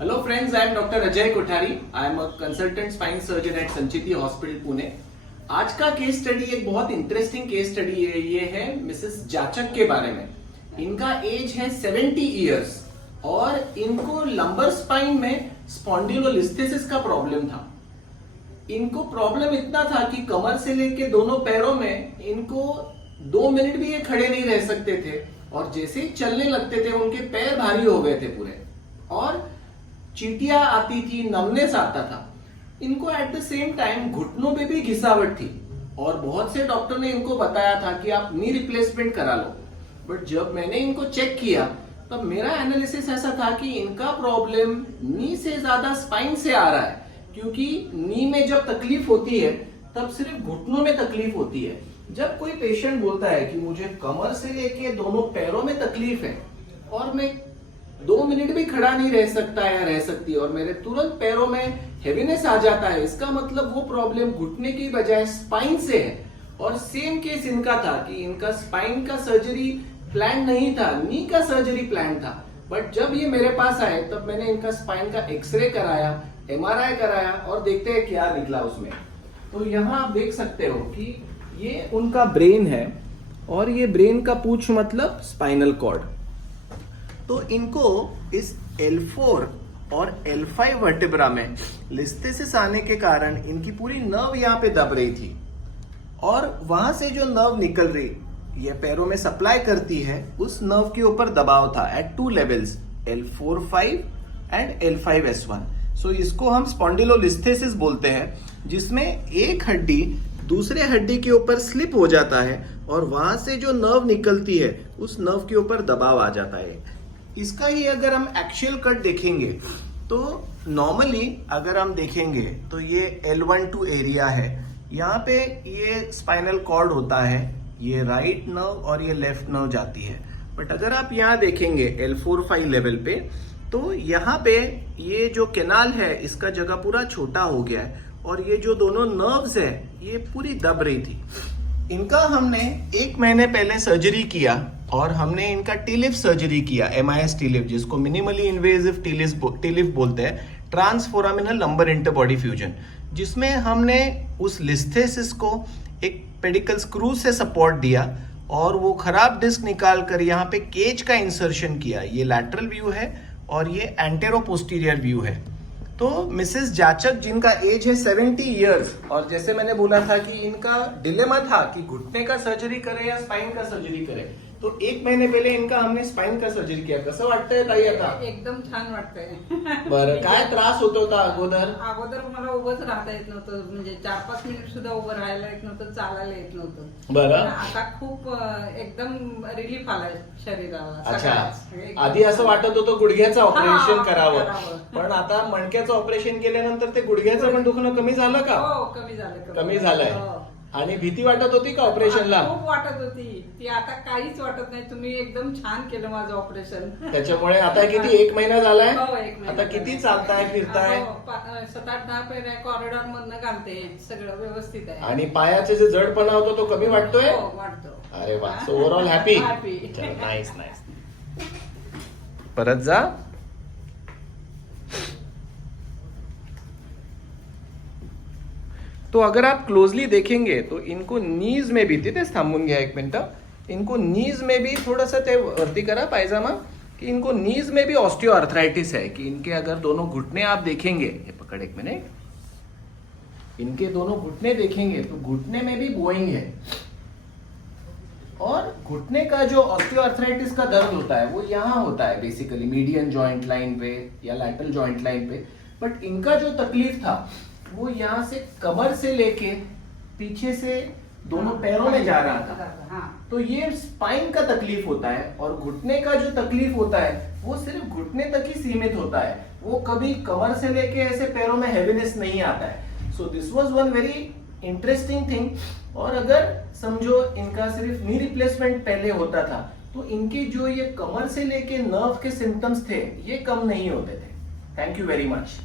Hello friends, I am Dr. Ajay Kothari. I am a consultant spine surgeon at Sanchiti hospital Pune. आज का case study एक बहुत interesting case study है। ये है मिसेस जाचक के बारे में। इनका एज है 70 इयर्स और इनको लंबर स्पाइन में स्पॉन्डिलोलिस्थेसिस का प्रॉब्लम था। इनको प्रॉब्लम इतना था कि कमर से लेके दोनों पैरों में इनको 2 मिनट भी ये खड़े नहीं रह सकते थे और जैसे ही चलने लगते थे उनके पैर भारी हो गए थे पूरे और चींटियां आती थी, नमनेस आता था। इनको एट द सेम टाइम घुटनों पे भी घिसावट थी और बहुत से डॉक्टर ने इनको बताया था कि आप नी रिप्लेसमेंट करा लो। बट जब मैंने इनको चेक किया तब मेरा एनालिसिस ऐसा था कि इनका प्रॉब्लम नी से ज्यादा स्पाइन से आ रहा है, क्योंकि नी में जब तकलीफ होती है तब सिर्फ घुटनों में तकलीफ होती है। जब कोई पेशेंट बोलता है कि मुझे कमर से लेके दोनों पैरों में तकलीफ है और मैं 2 मिनट भी खड़ा नहीं रह सकता या रह सकती और मेरे तुरंत पैरों में हेवीनेस आ जाता है, इसका मतलब वो प्रॉब्लम घुटने की बजाय स्पाइन से है। और सेम केस इनका था कि इनका स्पाइन का सर्जरी प्लान नहीं था, नी का सर्जरी प्लान था। बट जब ये मेरे पास आए तब मैंने इनका स्पाइन का एक्सरे कराया, MRI कराया और देखते हैं क्या निकला उसमें। तो यहाँ आप देख सकते हो कि ये उनका ब्रेन है और ये ब्रेन का पूंछ मतलब स्पाइनल कॉर्ड। तो इनको इस L4 और L5 वर्टेब्रा में लिस्थेसिस आने के कारण इनकी पूरी नर्व यहाँ पे दब रही थी और वहां से जो नर्व निकल रही ये पैरों में सप्लाई करती है, उस नर्व के ऊपर दबाव था eight 2 levels, L4-5 and L5-S1। सो इसको हम स्पॉन्डिलोलिस्थेसिस बोलते हैं, जिसमें एक हड्डी दूसरे हड्डी के ऊपर स्लिप हो जाता है और वहां से जो नर्व निकलती है उस नर्व के ऊपर दबाव आ जाता है। इसका ही अगर हम एक्चुअल कट देखेंगे तो नॉर्मली अगर हम देखेंगे तो ये L1-2 एरिया है, यहाँ पे ये स्पाइनल कॉर्ड होता है, ये राइट नर्व और ये लेफ्ट नर्व जाती है। बट अगर आप यहाँ देखेंगे L4-5 लेवल पे तो यहाँ पे ये जो कैनाल है इसका जगह पूरा छोटा हो गया है और ये जो दोनों नर्व्स है ये पूरी दब रही थी। इनका हमने 1 महीने पहले सर्जरी किया और हमने इनका टीलिफ सर्जरी किया, MIS टीलिफ, जिसको मिनिमली इन्वेजिव टीलिफ बोलते हैं, ट्रांसफोरामिनल लंबर इंटरबॉडी फ्यूजन, जिसमें हमने उस लिस्थेसिस को एक पेडिकल स्क्रू से सपोर्ट दिया और वो खराब डिस्क निकाल कर यहाँ पे केज का इंसर्शन किया। ये लैटरल व्यू है और ये एंटेरो पोस्टीरियर व्यू है। तो मिसेस जाचक जिनका एज है 70 इयर्स और जैसे मैंने बोला था कि इनका डिलेमा था कि घुटने का सर्जरी करे या स्पाइन का सर्जरी करे, तो 1 महीने पहिले इनका हमने स्पाइन का सर्जरी किया। कसं वाटतंय ताई आता? एकदम छान वाटतंय. बरं, काय त्रास होत होता अगोदर? अगोदर मला उभंच राहता येत नव्हतं, म्हणजे 4-5 मिनिट सुद्धा उभं राहायला येत नव्हतं, चालायला येत नव्हतं. बरं. आता खूप एकदम रिलीफ आलाय शरीराला. अच्छा, सगळ्याच. आधी असं वाटत होतं गुडघ्याचं ऑपरेशन करावं, करावं. पण आता मणक्याचं ऑपरेशन केल्यानंतर ते गुडघ्याचं पण दुखणं कमी झालं का? हो, कमी झालं. कमी झालंय. हो. आणि भीती वाटत होती का ऑपरेशनला? खूप वाटत होती ती, आता काहीच वाटत नाही. तुम्ही एकदम छान केलं माझं ऑपरेशन. त्याच्यामुळे आता किती 1 महिना झालाय? हो, 1 महिना आता किती चालताय फिरताय? 7-8-10 पेऱ्या कॉरिडॉर मधनं घालते, सगळं व्यवस्थित आहे. आणि पायाचे जे जडपणा होतो तो कमी वाटतोय? हो, वाटतो. अरे वा, so overall happy. Nice nice. परत जा. तो अगर आप क्लोजली देखेंगे तो इनको नीज में भी, तिथेच थांबून घ्या 1 मिनिट, इनको नीज में भी थोडंसं ते वरती करा पायजामा, कि इनको नीज में भी ऑस्टियो आर्थराइटिस है, कि इनके अगर दोनों घुटने आप देखेंगे, ये पकड़ 1 मिनट, इनके दोनों घुटने देखेंगे तो घुटने में भी बोइंग है और घुटने का जो ऑस्टियो आर्थराइटिस का दर्द होता है वो यहाँ होता है बेसिकली मीडियन जॉइंट लाइन पे या लैटरल जॉइंट लाइन पे। बट इनका जो तकलीफ था वो यहाँ से कमर से लेके पीछे से दोनों पैरों में जा रहा था। तो ये स्पाइन का तकलीफ होता है और घुटने का जो तकलीफ होता है वो सिर्फ घुटने तक ही सीमित होता है, वो कभी कमर से लेके ऐसे पैरों में हेवीनेस नहीं आता है। So this was one very interesting thing. और अगर समझो इनका सिर्फ नी रिप्लेसमेंट पहले होता था तो इनके जो ये कमर से लेके नर्व के सिम्टम्स थे ये कम नहीं होते थे। Thank you very much.